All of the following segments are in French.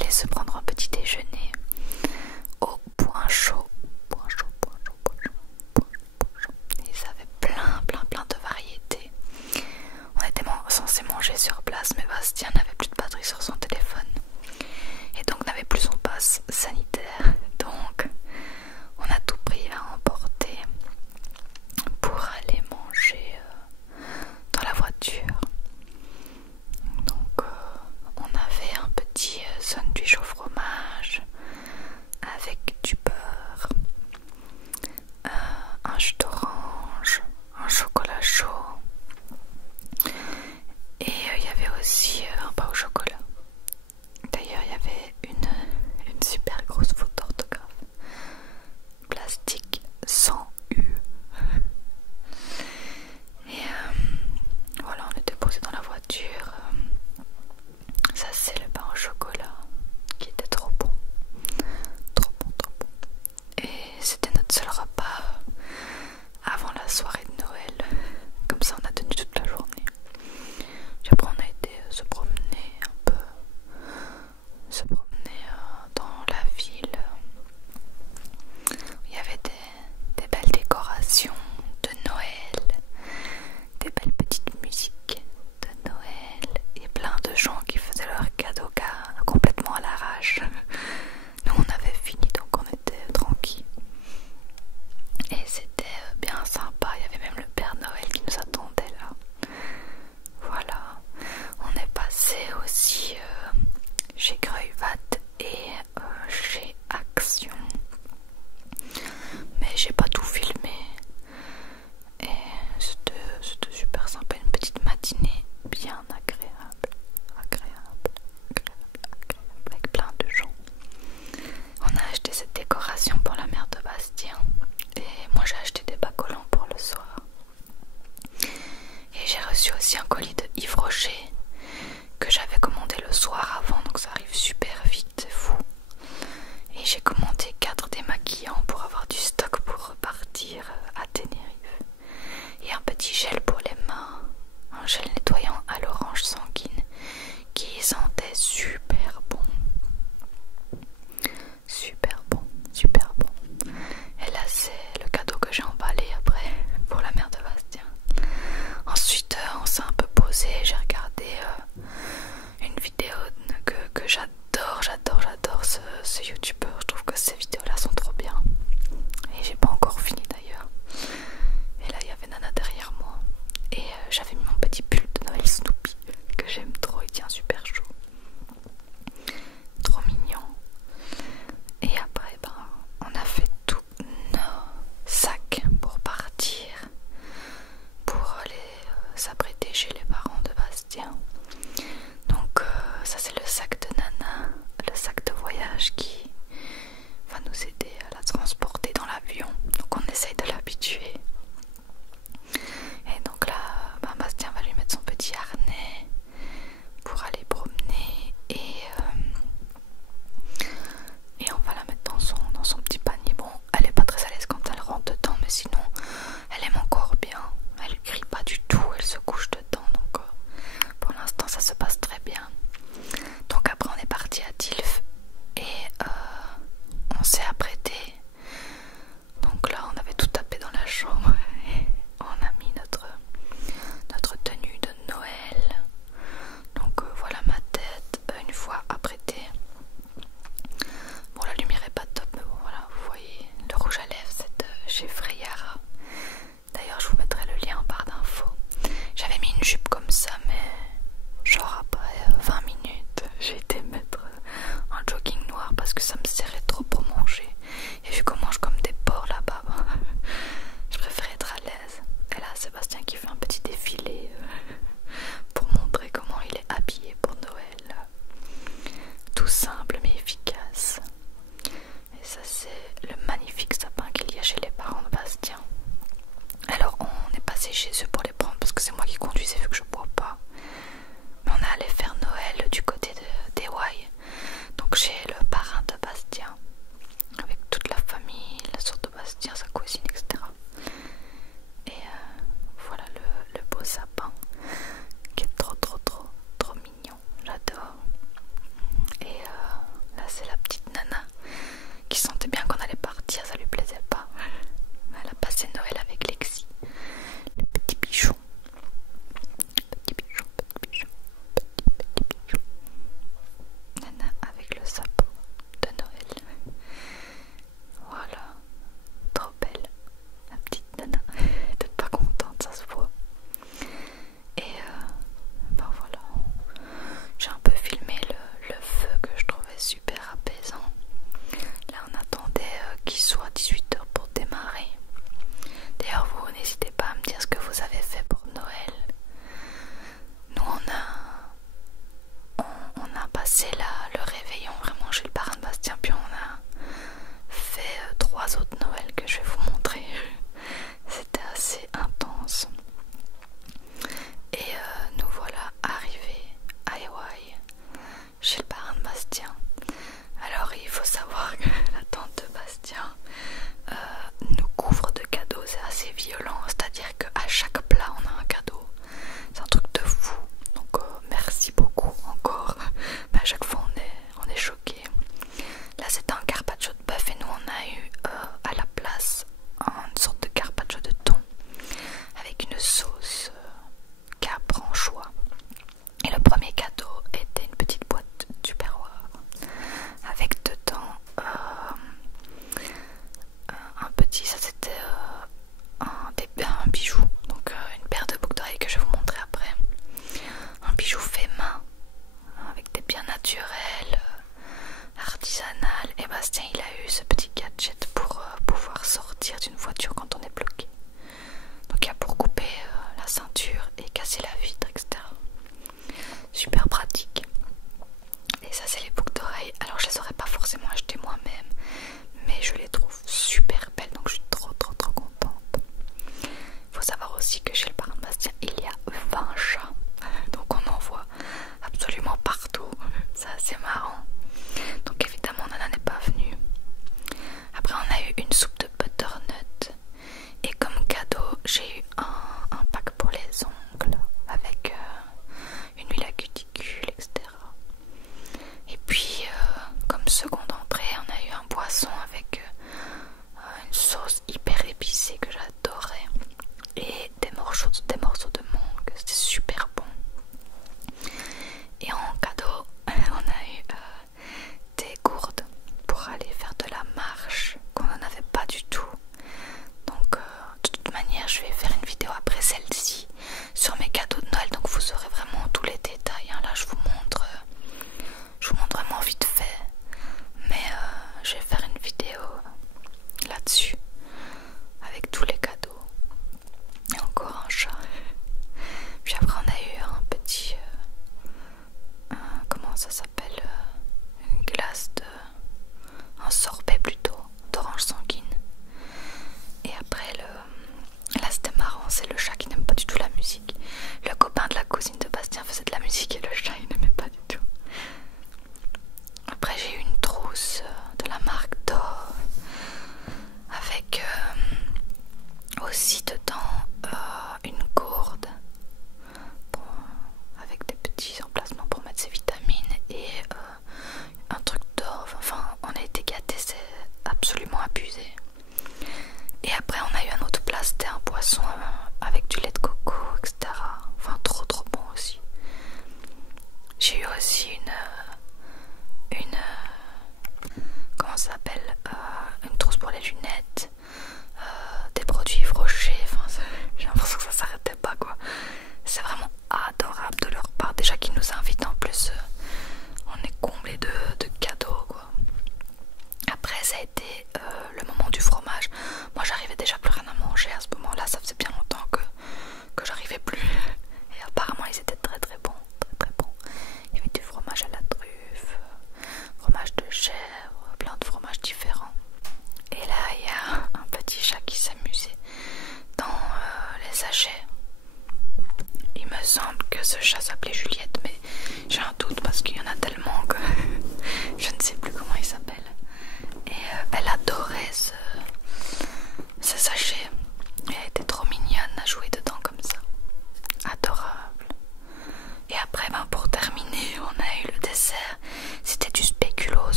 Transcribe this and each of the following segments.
allait se prendre un petit déjeuner au Point Chaud. Point Chaud, Point Chaud, Point Chaud, Point Chaud, Point Chaud. Ils avaient plein de variétés. On était censé manger sur place, mais Bastien n'avait plus de batterie sur son téléphone et donc n'avait plus son passe sanitaire. Donc on a tout pris à emporter pour aller manger dans la voiture. Donc on avait un petit sandwich au fromage avec du beurre, un jus d'orange, un chocolat chaud et il y avait aussi un pain au chocolat. D'ailleurs il y avait une super grosse faute d'orthographe. Plastique sans U. Et voilà, on était posé dans la voiture. Ça c'est le pain au chocolat qui était trop bon. Trop bon, trop bon. Et c'était notre seul repas avant la soirée de Noël. Comme ça on a tenu toute la journée. Puis après on a été se promener un peu. Se promener dans la ville. Il y avait des belles décorations de Noël, des belles petites musiques de Noël et plein de gens qui faisaient leurs cadeaux complètement à l'arrache. Nous on avait fini donc on était tranquille et c'était bien sympa. Il y avait même le Père Noël qui nous attendait là. Voilà, on est passé aussi chez Gruyvat et chez Action, mais j'ai pas tout filmé et c'était super sympa, une petite matinée bien agréable, avec plein de gens. On a acheté cette décoration pour la mère de Bastien et moi j'ai acheté des bas collants pour le soir. Et j'ai reçu aussi un colis de Yves Rocher que j'avais commandé le soir avant, donc ça arrive super vite.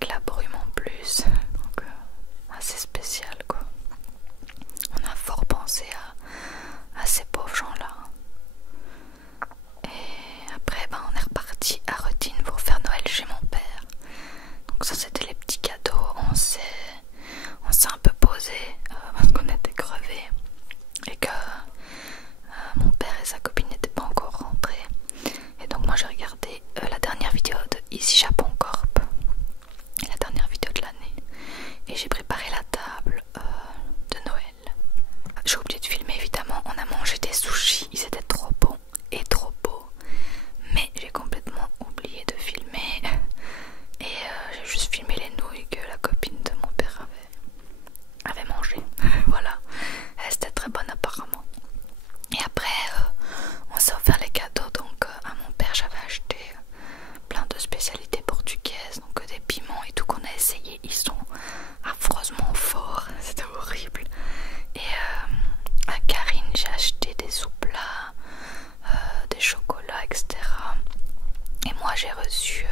avec la brume en plus, donc assez spécial quoi. On a fort pensé à ces pauvres gens là. Et après on est reparti à Rethine pour faire Noël chez mon père. Donc ça c'était les petits cadeaux. On s'est un peu posé parce qu'on était crevés et que mon père et sa copine n'étaient pas encore rentrés. Et donc moi j'ai regardé la dernière vidéo de Easy Japon Corp, la dernière vidéo de l'année, et j'ai préparé la table de Noël. J'ai oublié de filmer évidemment, on a mangé des sushis, ils étaient trop bons et trop beaux, mais j'ai complètement oublié de filmer et j'ai juste filmé les nouilles que la copine de mon père avait mangé. Voilà, elles étaient très bonnes apparemment. Et après on s'est offert les cadeaux, donc à mon père j'avais acheté plein de spécialités portugaises, donc des piments et tout qu'on a essayé, ils sont affreusement forts, c'était horrible. Et à Karine j'ai acheté des sous-plats, des chocolats, etc. Et moi j'ai reçu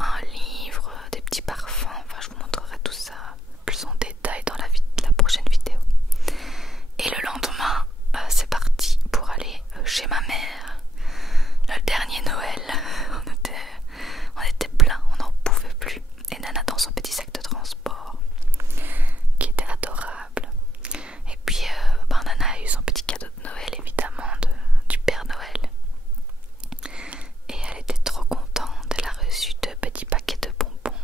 un livre, des petits parfums, enfin je vous montrerai tout ça plus en détail dans la prochaine vidéo. Et le lendemain c'est parti pour aller chez ma mère. Le dernier Noël, on était plein, on n'en pouvait plus. Et Nana dans son petit sac de transport qui était adorable. Et puis Nana a eu son petit cadeau de Noël évidemment du Père Noël. Et elle était trop contente, elle a reçu 2 petits paquets de bonbons.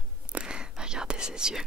Regardez ses yeux.